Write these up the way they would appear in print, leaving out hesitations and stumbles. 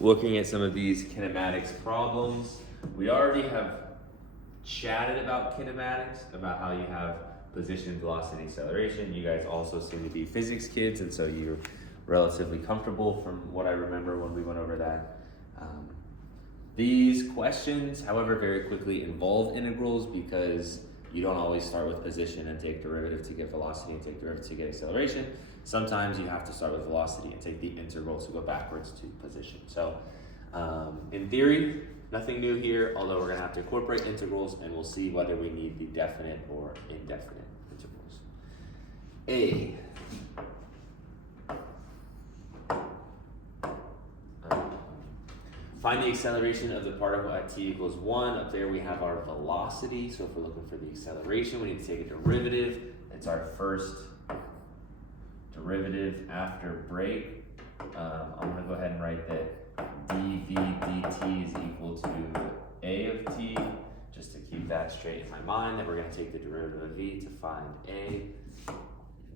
looking at some of these kinematics problems. We already have chatted about kinematics, about how you have position, velocity, acceleration. You guys also seem to be physics kids, and so you're relatively comfortable from what I remember when we went over that. These questions, however, very quickly involve integrals because you don't always start with position and take derivative to get velocity and take derivative to get acceleration. Sometimes you have to start with velocity and take the integral to go backwards to position. So in theory, nothing new here, although we're gonna have to incorporate integrals and we'll see whether we need the definite or indefinite integrals. A. Find the acceleration of the particle at t equals 1. Up there we have our velocity. So if we're looking for the acceleration, we need to take a derivative. It's our first derivative after break. I'm going to go ahead and write that dv dt is equal to a of t, just to keep that straight in my mind. Then we're going to take the derivative of v to find a, even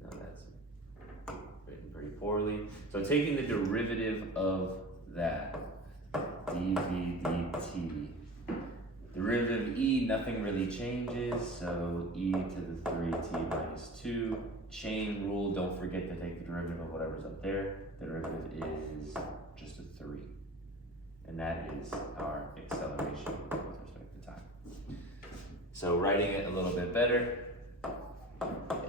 though that's written pretty poorly. So taking the derivative of that, dv dt. Derivative of e, nothing really changes, so e to the 3t minus 2. Chain rule, don't forget to take the derivative of whatever's up there. The derivative is just a 3. And that is our acceleration with respect to time. So writing it a little bit better,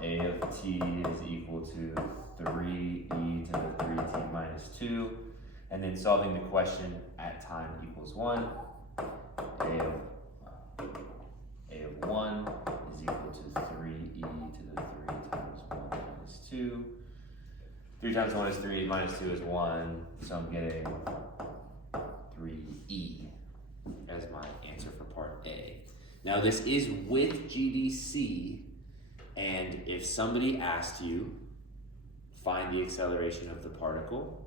a of t is equal to 3e to the 3t minus 2. And then solving the question at time equals 1. A of 1 is equal to 3e to the 3 times 1 minus 2. 3 times 1 is 3, minus 2 is 1. So I'm getting 3e as my answer for part A. Now this is with GDC, and if somebody asked you, find the acceleration of the particle,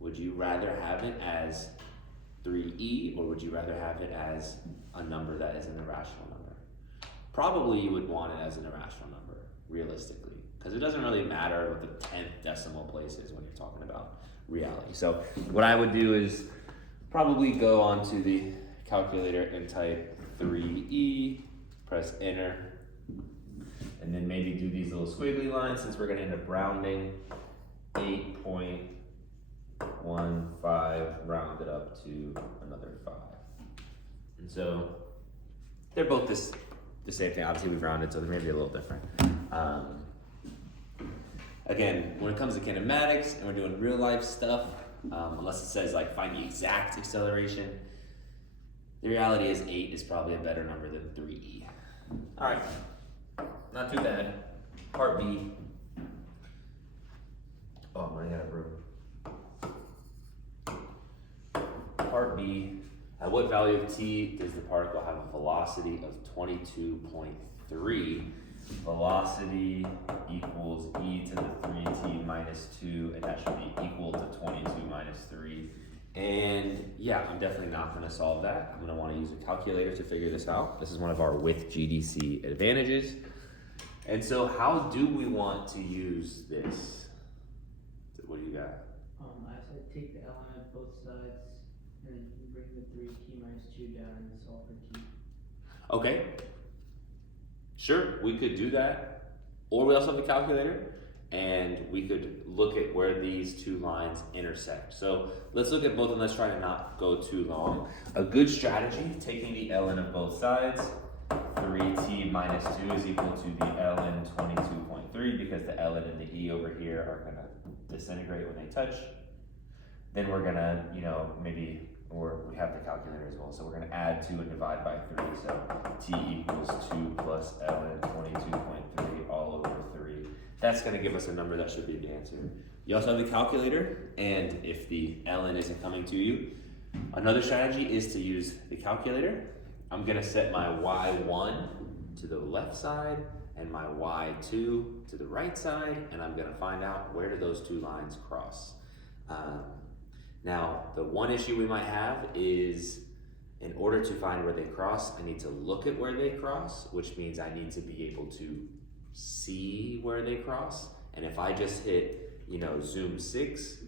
would you rather have it as 3e, or would you rather have it as a number that is an irrational number? Probably you would want it as an irrational number, realistically, because it doesn't really matter what the 10th decimal place is when you're talking about reality. So what I would do is probably go onto the calculator and type 3e, press enter, and then maybe do these little squiggly lines since we're going to end up rounding. 8.15 rounded up to another 5. And so they're both the same thing. Obviously we've rounded, so they may be a little different. Again, when it comes to kinematics and we're doing real life stuff, unless it says like find the exact acceleration, the reality is 8 is probably a better number than 3e. All right, not too bad. Part B. Oh, I'm running out of room. Part B, at what value of t does the particle have a velocity of 22.3? Velocity equals e to the 3t minus 2, and that should be equal to 22 minus 3. And yeah, I'm definitely not going to solve that. I'm going to want to use a calculator to figure this out. This is one of our with GDC advantages. And so how do we want to use this? What do you got? I said take the ln of both sides and bring the 3t minus 2 down and solve for t. Okay. Sure, we could do that. Or we also have the calculator, and we could look at where these two lines intersect. So let's look at both and let's try to not go too long. A good strategy, taking the ln of both sides, 3t minus 2 is equal to the ln 22.3 because the ln and the e over here are going to disintegrate when they touch. Then we're going to, maybe, or we have the calculator as well, so we're going to add 2 and divide by 3. So t equals 2 plus ln 22.3 all over 3. That's going to give us a number that should be the answer. You also have the calculator, and if the ln isn't coming to you, another strategy is to use the calculator. I'm going to set my y1 to the left side and my y2 to the right side, and I'm going to find out where do those two lines cross. Now, the one issue we might have is in order to find where they cross, I need to look at where they cross, which means I need to be able to see where they cross. And if I just hit, zoom 6,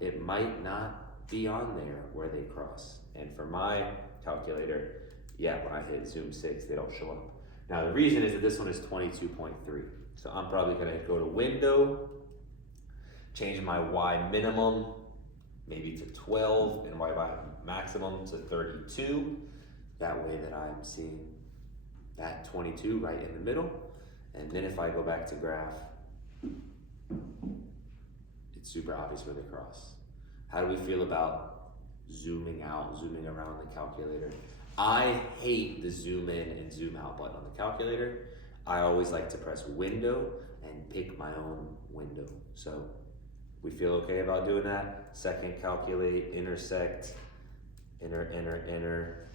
it might not be on there where they cross. And for my calculator, yeah, when I hit zoom 6, they don't show up. Now the reason is that this one is 22.3. So I'm probably gonna go to window, change my Y minimum maybe to 12 and Y maximum to 32. That way that I'm seeing that 22 right in the middle. And then if I go back to graph, it's super obvious where they cross. How do we feel about zooming out, zooming around the calculator? I hate the zoom in and zoom out button on the calculator. I always like to press window and pick my own window. So we feel okay about doing that. Second, calculate, intersect, enter.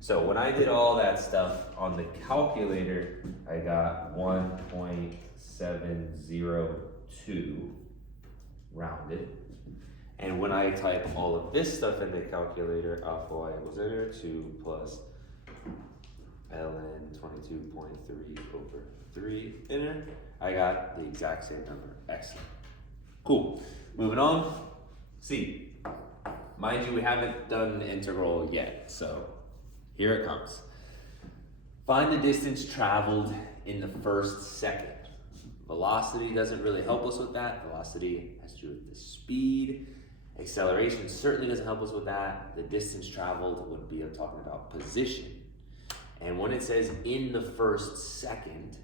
So when I did all that stuff on the calculator, I got 1.702 rounded. And when I type all of this stuff in the calculator, alpha y equals enter, 2 plus ln 22.3 over 3, enter, I got the exact same number. Excellent. Cool. Moving on. C. Mind you, we haven't done the integral yet, so here it comes. Find the distance traveled in the first second. Velocity doesn't really help us with that. Velocity has to do with the speed. Acceleration certainly doesn't help us with that. The distance traveled would be talking about position. And when it says in the first second,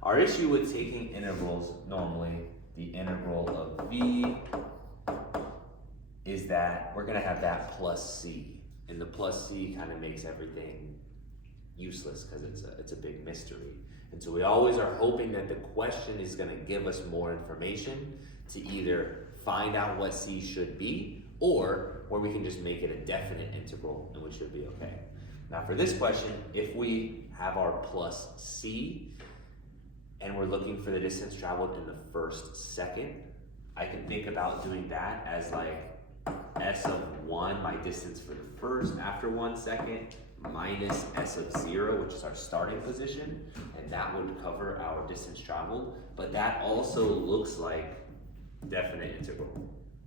our issue with taking integrals, normally the integral of v, is that we're gonna have that plus c. And the plus c kind of makes everything useless because it's a big mystery. And so we always are hoping that the question is gonna give us more information to either find out what c should be, or where we can just make it a definite integral and we should be okay. Now for this question, if we have our plus c and we're looking for the distance traveled in the first second, I can think about doing that as like s of 1, my distance for the first after 1 second, minus s of 0, which is our starting position, and that would cover our distance traveled. But that also looks like definite integral,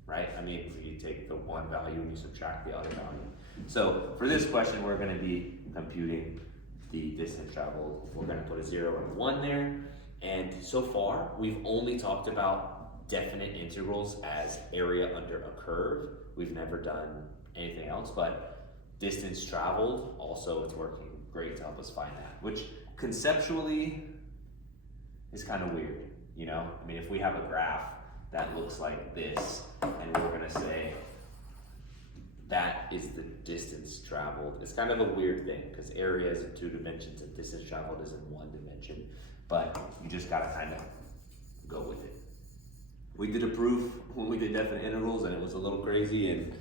right? I mean, you take the one value and you subtract the other value. So for this question, we're gonna be computing the distance traveled. We're gonna put a 0 and 1 there. And so far, we've only talked about definite integrals as area under a curve. We've never done anything else, but distance traveled, also it's working great to help us find that, which conceptually is kind of weird, you know? I mean, if we have a graph that looks like this, and we're gonna say that is the distance traveled, it's kind of a weird thing, because area is in 2 dimensions and distance traveled is in 1 dimension, but you just gotta kind of go with it. We did a proof when we did definite integrals, and it was a little crazy, and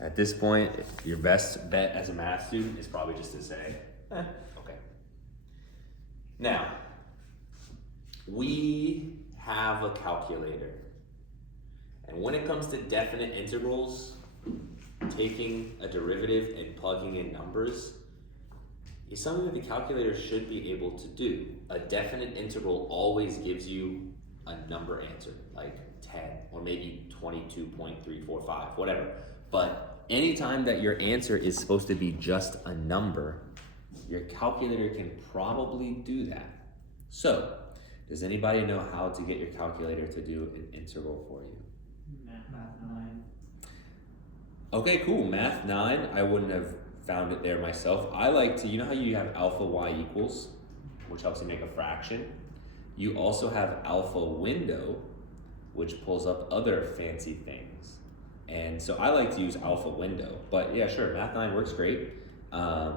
at this point, your best bet as a math student is probably just to say, okay. Now, we have a calculator. And when it comes to definite integrals, taking a derivative and plugging in numbers is something that the calculator should be able to do. A definite integral always gives you a number answer, like 10 or maybe 22.345, whatever. But anytime that your answer is supposed to be just a number, your calculator can probably do that. So, does anybody know how to get your calculator to do an integral for you? Math 9. Okay, cool. Math 9, I wouldn't have found it there myself. I like to, you know how you have alpha y equals, which helps you make a fraction? You also have alpha window, which pulls up other fancy things. And so I like to use alpha window, but yeah, sure, Math 9 works great. F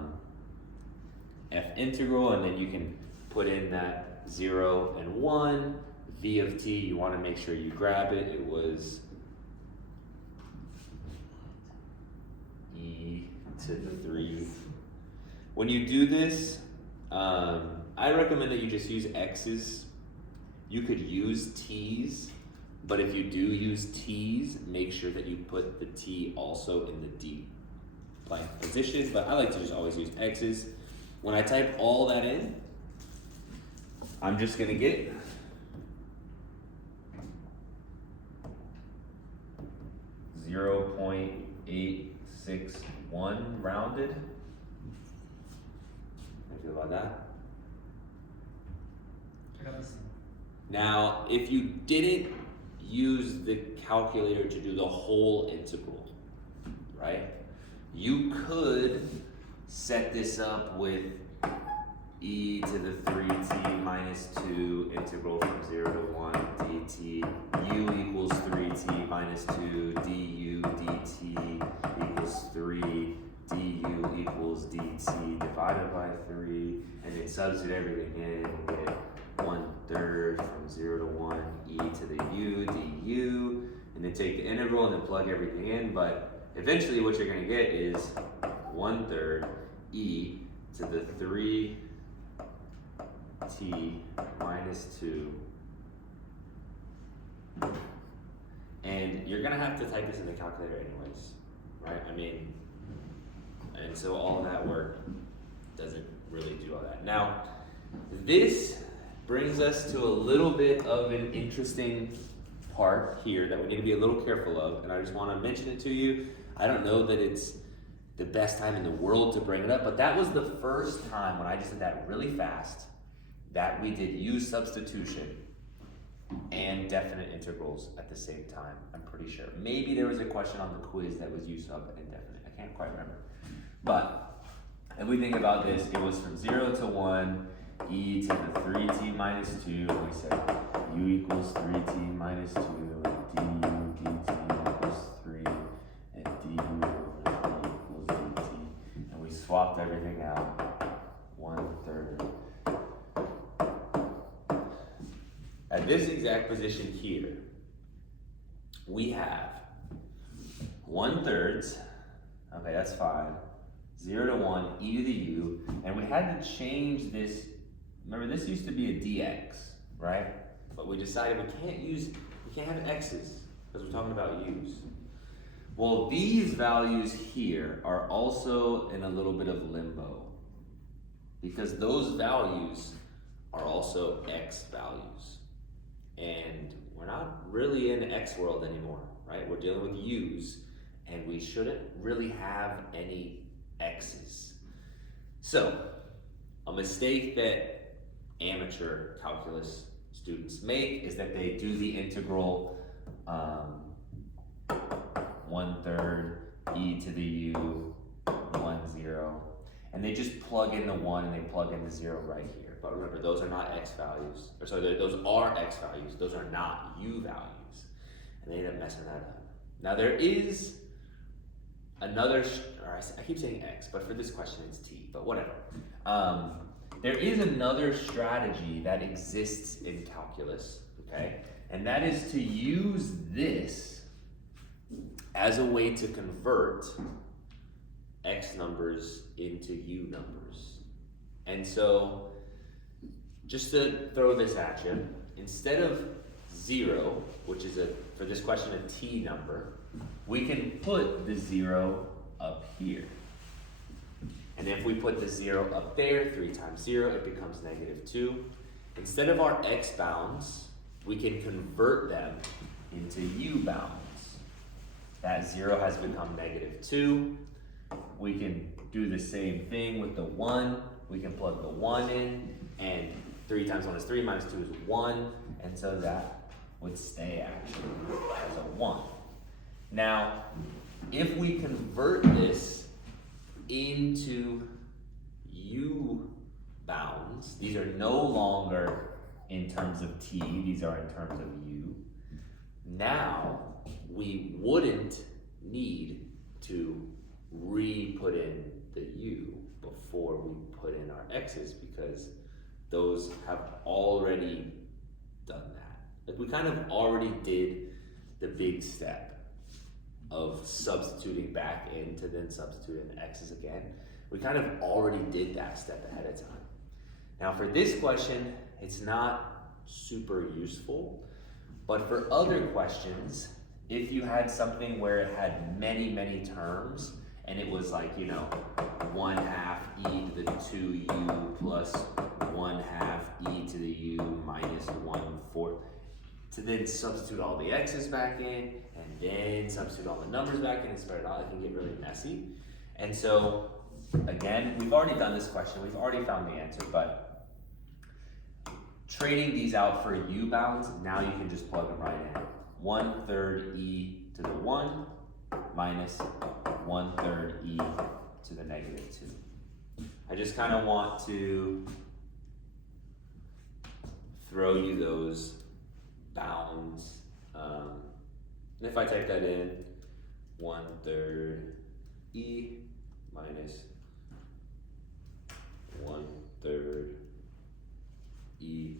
integral, and then you can put in that 0 and 1. V of t, you want to make sure you grab it. It was e to the 3. When you do this, I recommend that you just use x's. You could use t's, but if you do use t's, make sure that you put the t also in the d blank position, but I like to just always use x's. When I type all that in, I'm just gonna get 0.861 rounded. How do you feel about that? I got the same. Now, if you didn't use the calculator to do the whole integral, right? You could set this up with e to the 3t minus 2 integral from 0 to 1 dt u equals 3t minus 2 du dt equals 3 du equals dt divided by 3, and then substitute everything in and get 1/3 from 0 to 1 e to the u du, and then take the integral and then plug everything in. But eventually what you're going to get is 1/3 e to the 3t minus 2, and you're going to have to type this in the calculator anyways, right? I mean, and so all that work doesn't really do all that. Now, this brings us to a little bit of an interesting part here that we need to be a little careful of, and I just want to mention it to you. I don't know that it's the best time in the world to bring it up, but that was the first time when I just did that really fast that we did u substitution and definite integrals at the same time. I'm pretty sure. Maybe there was a question on the quiz that was u sub and definite. I can't quite remember. But if we think about this, it was from 0 to 1, e to the 3t minus 2, and we said u equals 3t minus 2, and du dt equals 3, and du equals dt, and we swapped everything out, 1/3. At this exact position here, we have 1/3, okay, that's fine, 0 to 1, e to the u, and we had to change this. Remember, this used to be a dx, right? But we decided we can't have x's, because we're talking about u's. Well, these values here are also in a little bit of limbo, because those values are also x values. And we're not really in x world anymore, right? We're dealing with u's, and we shouldn't really have any x's. So, a mistake that amateur calculus students make is that they do the integral 1/3 e to the u 1/0, and they just plug in the 1 and they plug in the 0 right here. But remember, those are not x values, or sorry, those are x values, those are not u values, and they end up messing that up. Now there is another, I keep saying x, but for this question it's t, but whatever. There is another strategy that exists in calculus, okay? And that is to use this as a way to convert x numbers into u numbers. And so, just to throw this at you, instead of 0, which is for this question a t number, we can put the 0 up here. And if we put the 0 up there, 3 times 0, it becomes -2. Instead of our x bounds, we can convert them into u bounds. That 0 has become -2. We can do the same thing with the 1. We can plug the 1 in, and 3 times 1 is 3, minus 2 is 1, and so that would stay actually as a 1. Now, if we convert this into u bounds, these are no longer in terms of t, these are in terms of u. Now, we wouldn't need to re-put in the u before we put in our x's, because those have already done that. Like, we kind of already did the big step of substituting back in to then substitute in x's again. We kind of already did that step ahead of time. Now for this question, it's not super useful, but for other questions, if you had something where it had many, many terms, and it was like, 1/2 e to the 2u plus 1/2 e to the u minus 1/4, to then substitute all the x's back in, and then substitute all the numbers back in and spread it out. It can get really messy. And so, again, we've already done this question. We've already found the answer, but trading these out for u bounds, now you can just plug them right in. 1/3 e to the 1 minus 1/3 e to the -2. I just kind of want to throw you those bounds. And if I type that in, 1/3 e minus 1/3 e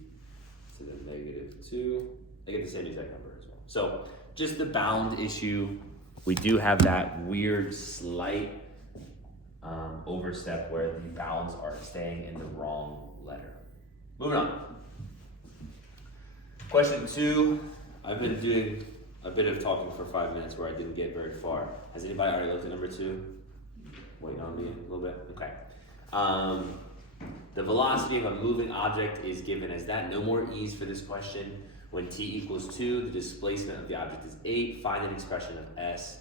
to the -2, I get the same exact number as well. So just the bound issue, we do have that weird slight overstep where the bounds are staying in the wrong letter. Moving on. Question 2, I've been doing a bit of talking for 5 minutes where I didn't get very far. Has anybody already looked at number 2? Waiting on me a little bit? Okay. The velocity of a moving object is given as that. No more e's for this question. When t equals 2, the displacement of the object is 8. Find an expression of s.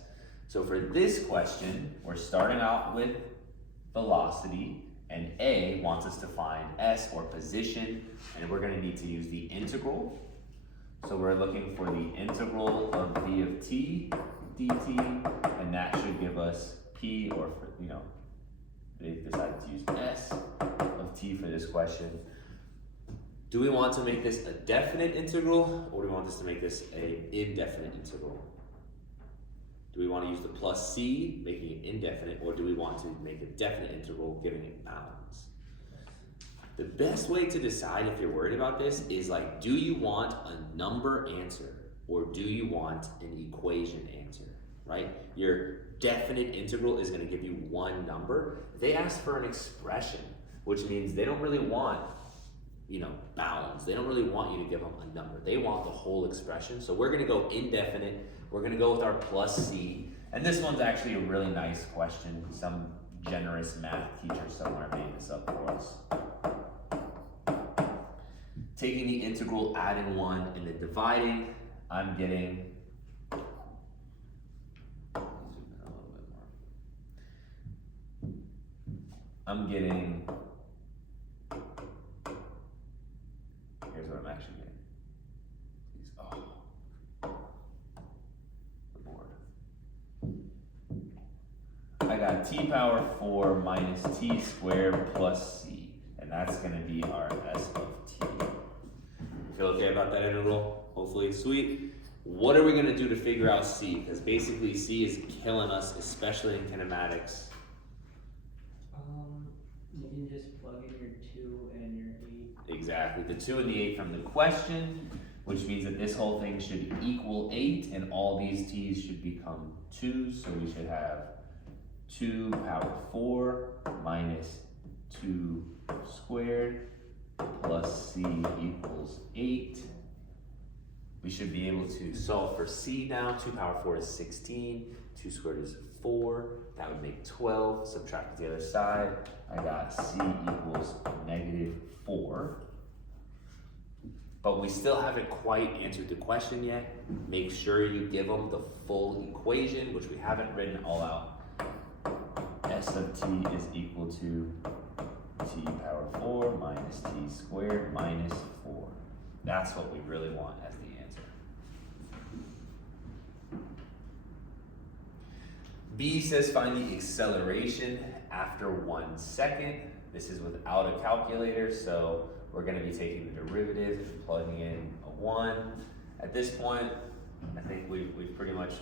So for this question, we're starting out with velocity, and A wants us to find s, or position, and we're going to need to use the integral. So we're looking for the integral of v of t dt, and that should give us p, or they decided to use s of t for this question. Do we want to make this a definite integral, or do we want this to make this an indefinite integral? Do we want to use the plus c, making it indefinite, or do we want to make a definite integral, giving it bounds? The best way to decide if you're worried about this is like, do you want a number answer, or do you want an equation answer, right? Your definite integral is going to give you one number. They ask for an expression, which means they don't really want bounds. They don't really want you to give them a number. They want the whole expression. So we're going to go indefinite. We're going to go with our plus c. And this one's actually a really nice question. Some generous math teacher somewhere made this up for us. Taking the integral, adding 1, and then dividing, I'm getting, zoom in a little bit more. I'm getting, here's what I'm actually getting. I got t power 4 minus t squared plus c, and that's going to be our s of t. Feel okay about that integral? Hopefully, sweet. What are we going to do to figure out c? Because basically c is killing us, especially in kinematics. You can just plug in your 2 and your 8. Exactly, the 2 and the 8 from the question, which means that this whole thing should equal 8, and all these t's should become 2, so we should have 2 power 4 minus 2 squared plus c equals 8. We should be able to solve for c now. 2 power 4 is 16, 2 squared is 4, that would make 12. Subtract the other side. I got c equals -4. But we still haven't quite answered the question yet. Make sure you give them the full equation, which we haven't written all out. S of t is equal to t power 4 minus t squared minus 4. That's what we really want as the answer. B says find the acceleration after 1 second. This is without a calculator, so we're going to be taking the derivative and plugging in a 1. At this point, I think we've pretty much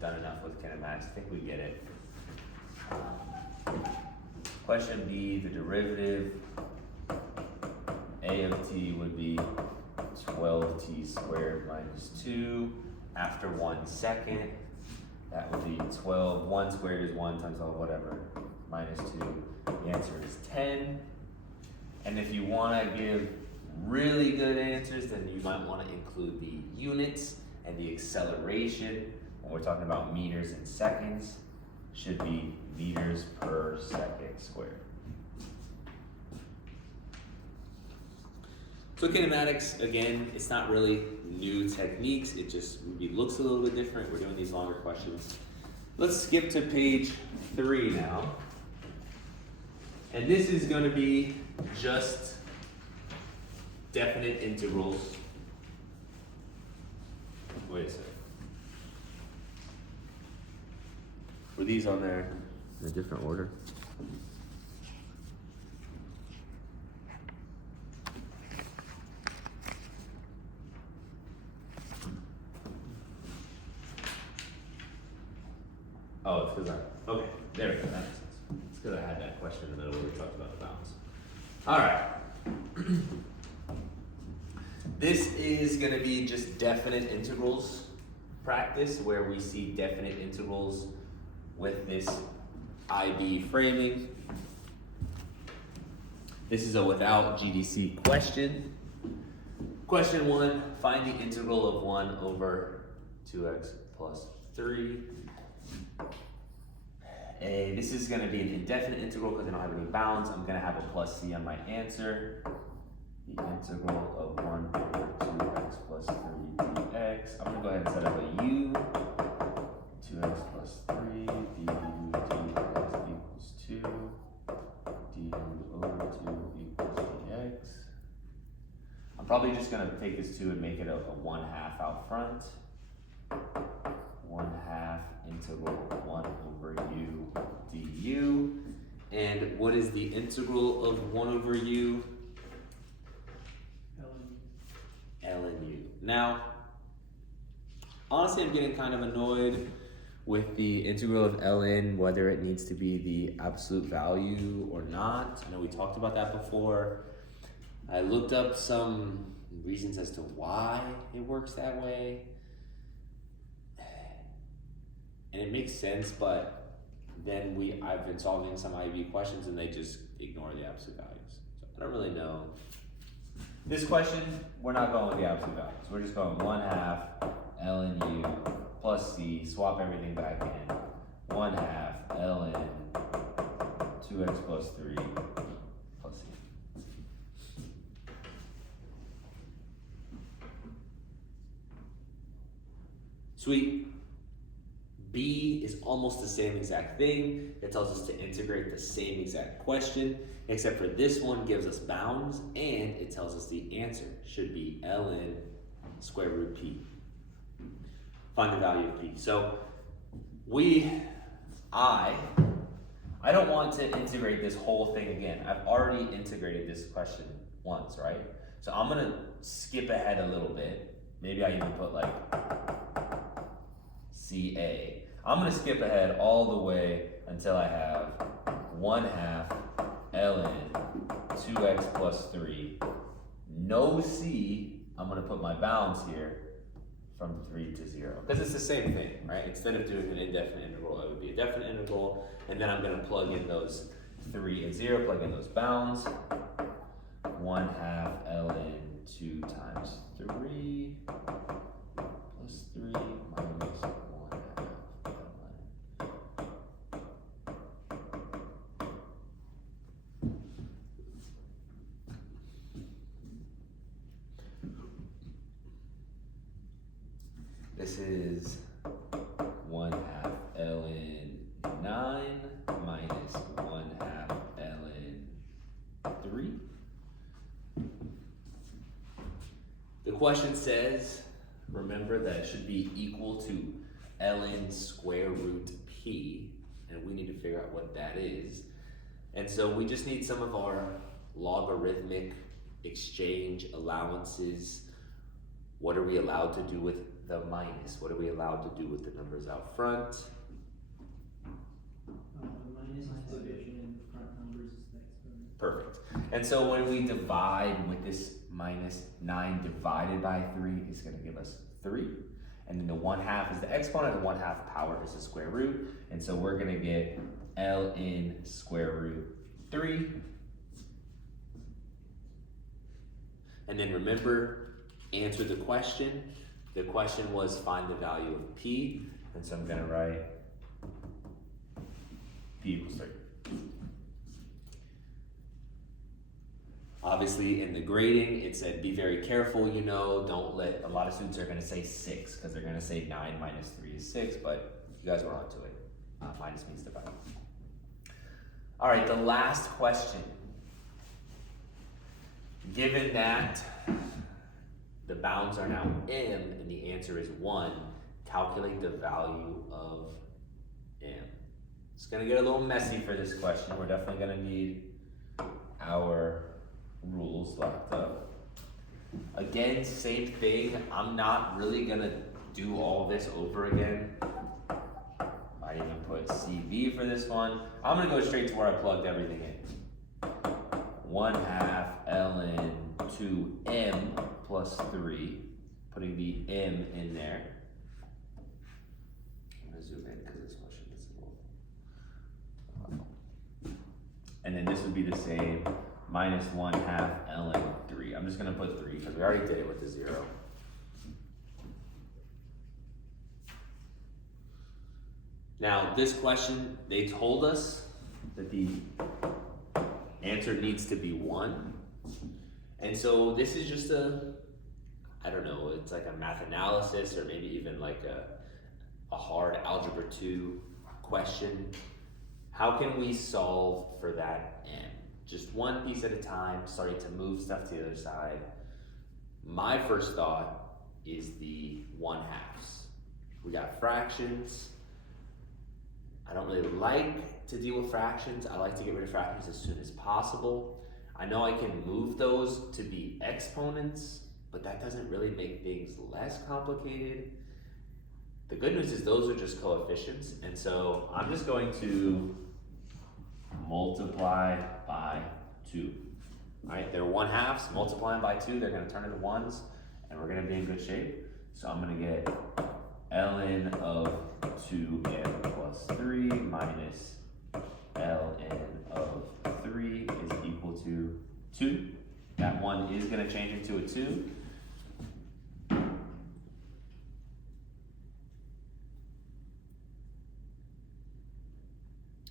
done enough with kinematics. I think we get it. Question B, the derivative a of t would be 12t squared minus 2 after 1 second. That would be 12. 1 squared is 1 times all whatever minus 2. The answer is 10. And if you want to give really good answers, then you might want to include the units and the acceleration. When we're talking about meters and seconds, should be meters per second squared. So kinematics, again, it's not really new techniques. It just maybe looks a little bit different. We're doing these longer questions. Let's skip to page 3 now. And this is going to be just definite integrals. Wait a second. Were these on there in a different order? Oh, it's because okay, there we go, that makes sense. It's because I had that question in the middle where we talked about the balance. All right. This is going to be just definite integrals practice, where we see definite integrals with this IB framing. This is a without GDC question. Question 1, find the integral of 1 over 2x plus 3. This is going to be an indefinite integral because I don't have any bounds. I'm going to have a plus c on my answer. The integral of 1 over 2x plus 3 dx. I'm going to go ahead and set up a u. 2x plus 3 du dx equals 2. du over 2 equals dx. I'm probably just going to take this 2 and make it a 1/2 out front. 1/2 integral 1 over u du. And what is the integral of 1 over u? ln u. Now, honestly, I'm getting kind of annoyed with the integral of ln, whether it needs to be the absolute value or not. I know we talked about that before. I looked up some reasons as to why it works that way. And it makes sense, but then I've been solving some IB questions and they just ignore the absolute values. So I don't really know. This question, we're not going with the absolute values. We're just going 1/2 ln u plus c, swap everything back in. 1/2 ln 2x plus 3 plus c. Sweet. B is almost the same exact thing. It tells us to integrate the same exact question, except for this one gives us bounds, and it tells us the answer should be ln square root p. Find the value of p. So I don't want to integrate this whole thing again. I've already integrated this question once, right? So I'm gonna skip ahead a little bit. Maybe I even put like CA. I'm gonna skip ahead all the way until I have 1/2 ln 2x plus 3. No C, I'm gonna put my bounds here from 3 to 0. Because it's the same thing, right? Instead of doing an indefinite integral, it would be a definite integral. And then I'm gonna plug in those 3 and 0, plug in those bounds. 1/2 ln 2 times 3 plus 3 minus 1/2 ln. This is 1/2 ln 9 minus 1/2 ln 3. The question says, remember that it should be equal to ln square root p, and we need to figure out what that is. And so we just need some of our logarithmic exchange allowances. What are we allowed to do with the minus? What are we allowed to do with the numbers out front? Minus is division and front numbers is the exponent. Perfect. And so when we divide with this minus 9 divided by 3 is going to give us 3. And then the 1/2 is the exponent, the 1/2 power is the square root. And so we're going to get ln square root 3. And then remember, answer the question. The question was find the value of p. And so I'm going to write p equals 3. Obviously, in the grading, it said be very careful, you know, don't let, a lot of students are gonna say 6, because they're gonna say 9 minus 3 is 6, but you guys were onto it. Minus means divide. All right, the last question. Given that the bounds are now m and the answer is 1, calculate the value of m. It's gonna get a little messy for this question. We're definitely gonna need our rules locked up. Again, same thing. I'm not really gonna do all this over again. I even put CV for this one. I'm gonna go straight to where I plugged everything in. 1/2 ln 2m plus 3, putting the m in there. I'm gonna zoom in because this question is a little. And then this would be the same, minus 1/2 ln 3. I'm just gonna put 3 because we already did it with the 0. Now, this question, they told us that the answer needs to be 1. And so this is just I don't know, it's like a math analysis or maybe even like a hard algebra 2 question. How can we solve for that m? Just one piece at a time, starting to move stuff to the other side. My first thought is the 1/2. We got fractions. I don't really like to deal with fractions. I like to get rid of fractions as soon as possible. I know I can move those to be exponents, but that doesn't really make things less complicated. The good news is those are just coefficients, and so I'm just going to multiply by 2. All right, they're 1/2, multiplying by 2, they're gonna turn into 1s, and we're gonna be in good shape. So I'm gonna get ln of 2m plus 3 minus ln of 3 is equal to 2. That 1 is gonna change into a 2.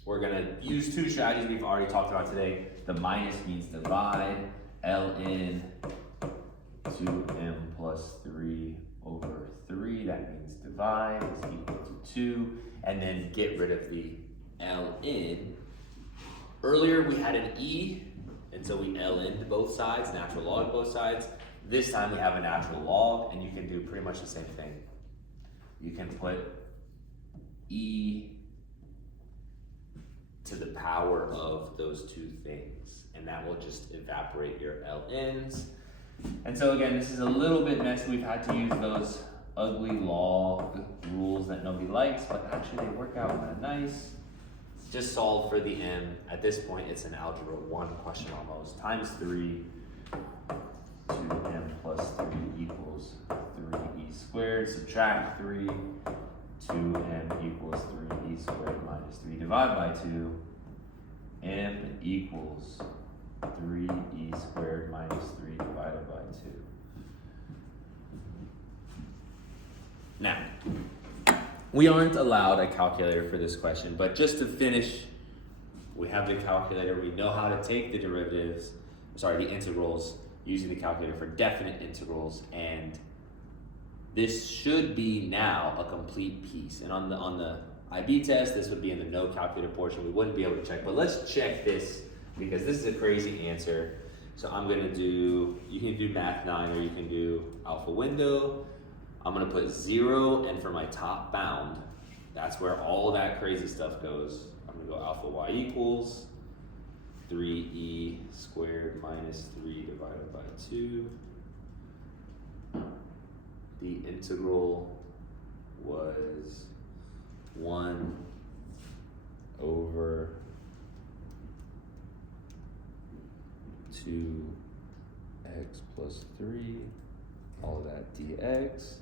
We're gonna use 2 strategies we've already talked about today. The minus means divide. Ln 2m plus 3 over 3, that means divide, is equal to 2. And then get rid of the ln. Earlier we had an e, and so we ln'd both sides, natural log both sides. This time we have a natural log, and you can do pretty much the same thing. You can put e to the power of those 2 things, and that will just evaporate your ln's. And so again, this is a little bit messy. We've had to use those ugly log rules that nobody likes, but actually they work out kind of nice. Just solve for the m. At this point, it's an algebra 1 question almost. Times 3, 2m plus 3 equals 3e squared. Subtract 3, 2m equals 3e squared minus 3. Divide by 2, m equals 3e squared minus 3 divided by 2. Now, we aren't allowed a calculator for this question, but just to finish, we have the calculator. We know how to take the the integrals using the calculator for definite integrals, and this should be now a complete piece. And on the IB test, this would be in the no calculator portion. We wouldn't be able to check, but let's check this because this is a crazy answer. So I'm gonna do, you can do Math 9 or you can do alpha window. I'm gonna put 0, and for my top bound, that's where all that crazy stuff goes. I'm gonna go alpha y equals 3e squared minus 3 divided by 2. The integral was 1 over 2x plus 3, all of that dx.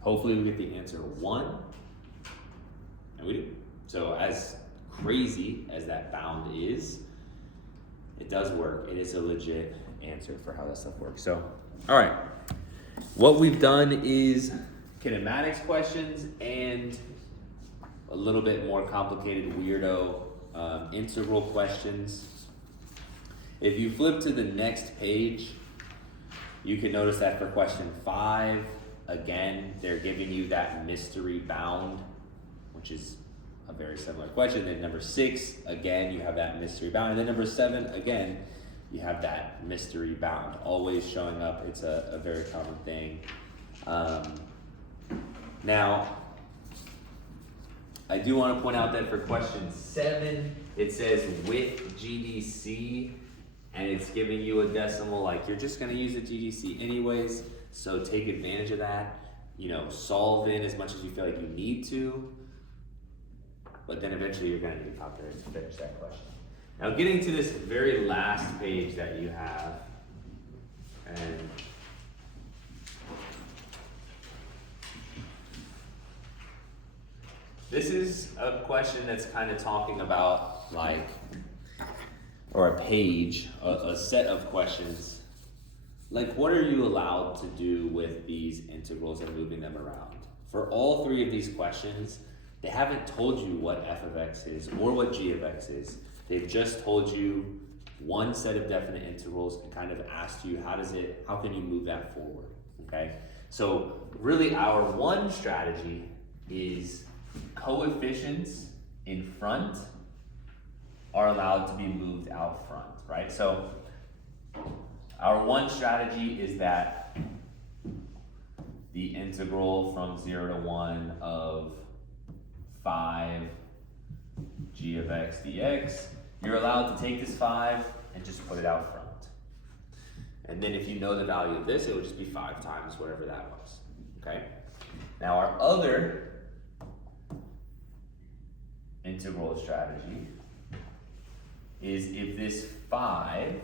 Hopefully we get the answer 1, and we do. So as crazy as that bound is, it does work. It is a legit answer for how that stuff works. So, all right. What we've done is kinematics questions and a little bit more complicated, weirdo integral questions. If you flip to the next page, you can notice that for question 5, again, they're giving you that mystery bound, which is a very similar question. Then number 6, again, you have that mystery bound. And then number 7, again, you have that mystery bound always showing up. It's a very common thing. Now, I do want to point out that for question 7, it says with GDC, and it's giving you a decimal. Like, you're just going to use a GDC anyways, so take advantage of that. You know, solve in as much as you feel like you need to, but then eventually you're going to need a calculator to finish that question. Now, getting to this very last page that you have, and this is a question that's kind of talking about, like, or a page, a set of questions. Like, what are you allowed to do with these integrals and moving them around? For all 3 of these questions, they haven't told you what f of x is or what g of x is. They've just told you one set of definite integrals and kind of asked you, how can you move that forward, okay? So really our one strategy is coefficients in front are allowed to be moved out front, right? So our one strategy is that the integral from 0 to 1 of 5 g of x dx, you're allowed to take this 5 and just put it out front. And then if you know the value of this, it would just be 5 times whatever that was, okay? Now our other integral strategy is if this 5,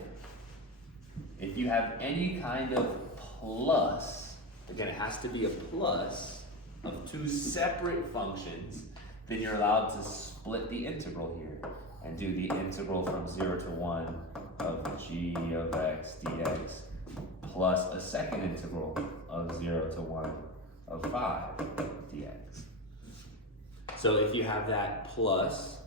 if you have any kind of plus, again, it has to be a plus of 2 separate functions, then you're allowed to split the integral here and do the integral from 0 to 1 of g of x dx plus a second integral of 0 to 1 of 5 dx. So if you have that plus,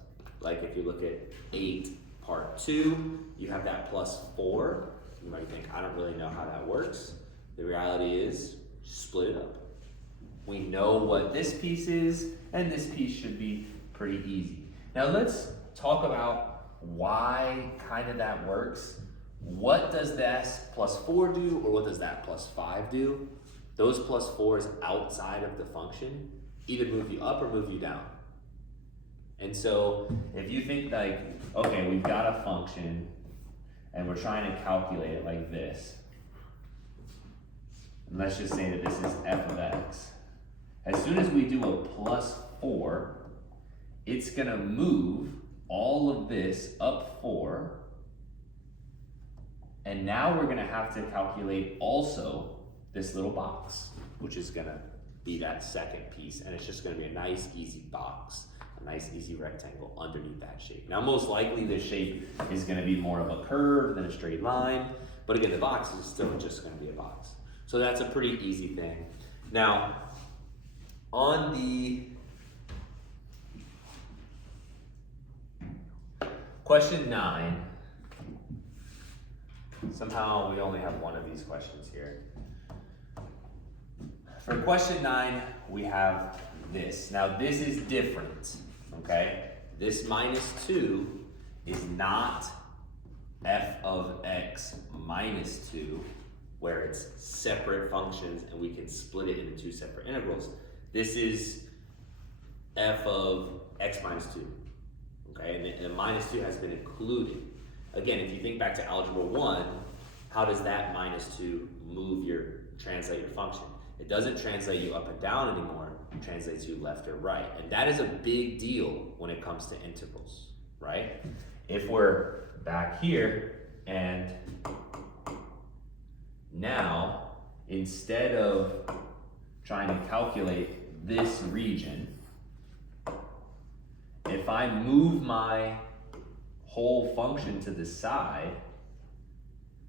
like if you look at 8 part 2, you have that plus 4. You might think, I don't really know how that works. The reality is, split it up. We know what this piece is, and this piece should be pretty easy. Now let's talk about why kind of that works. What does this plus 4 do, or what does that plus 5 do? Those plus 4s outside of the function either move you up or move you down. And so if you think like, okay, we've got a function and we're trying to calculate it like this. And let's just say that this is f of x. As soon as we do a plus 4, it's gonna move all of this up 4. And now we're gonna have to calculate also this little box, which is gonna be that second piece. And it's just gonna be a nice, easy box, a nice, easy rectangle underneath that shape. Now, most likely this shape is gonna be more of a curve than a straight line. But again, the box is still just gonna be a box. So that's a pretty easy thing. Now, on the question 9, somehow we only have one of these questions here. For question 9, we have this. Now this is different, okay? This minus 2 is not f of x minus 2, where it's separate functions and we can split it into 2 separate integrals. This is f of x minus 2, okay? And the minus 2 has been included. Again, if you think back to algebra 1, how does that minus 2 translate your function? It doesn't translate you up and down anymore, it translates you left or right. And that is a big deal when it comes to integrals, right? If we're back here and now, instead of trying to calculate this region, if I move my whole function to the side,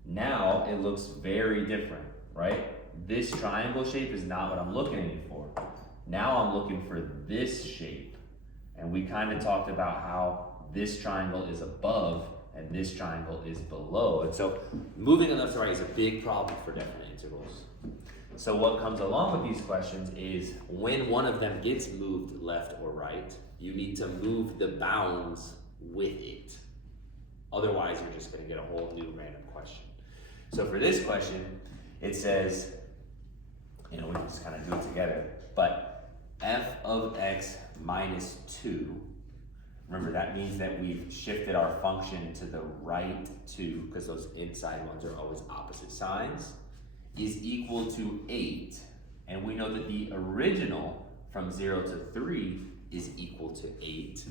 now it looks very different, right? This triangle shape is not what I'm looking for. Now I'm looking for this shape. And we kind of talked about how this triangle is above and this triangle is below. And so moving on left to right is a big problem for definite intervals. So what comes along with these questions is when one of them gets moved left or right, you need to move the bounds with it. Otherwise, you're just going to get a whole new random question. So for this question, it says, we can just kind of do it together, but f of x minus 2, remember that means that we've shifted our function to the right 2, because those inside ones are always opposite signs, is equal to 8. And we know that the original from 0 to 3 is equal to 8.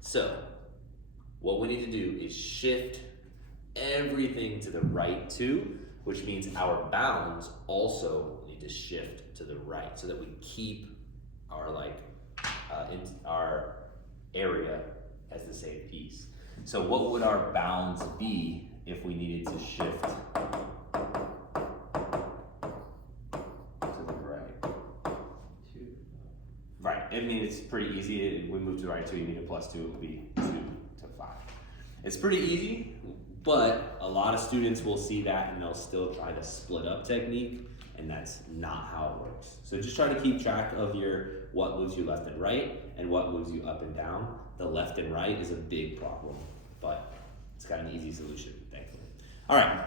So what we need to do is shift everything to the right 2, which means our bounds also need to shift to the right so that we keep our our area as the same piece. So what would our bounds be if we needed to shift to the right? 2. Right, I mean, it's pretty easy. We move to the right 2, you need a plus 2, it would be 2 to 5. It's pretty easy, but a lot of students will see that and they'll still try the split up technique, and that's not how it works. So just try to keep track of what moves you left and right and what moves you up and down. The left and right is a big problem, but it's got an easy solution, thankfully. All right.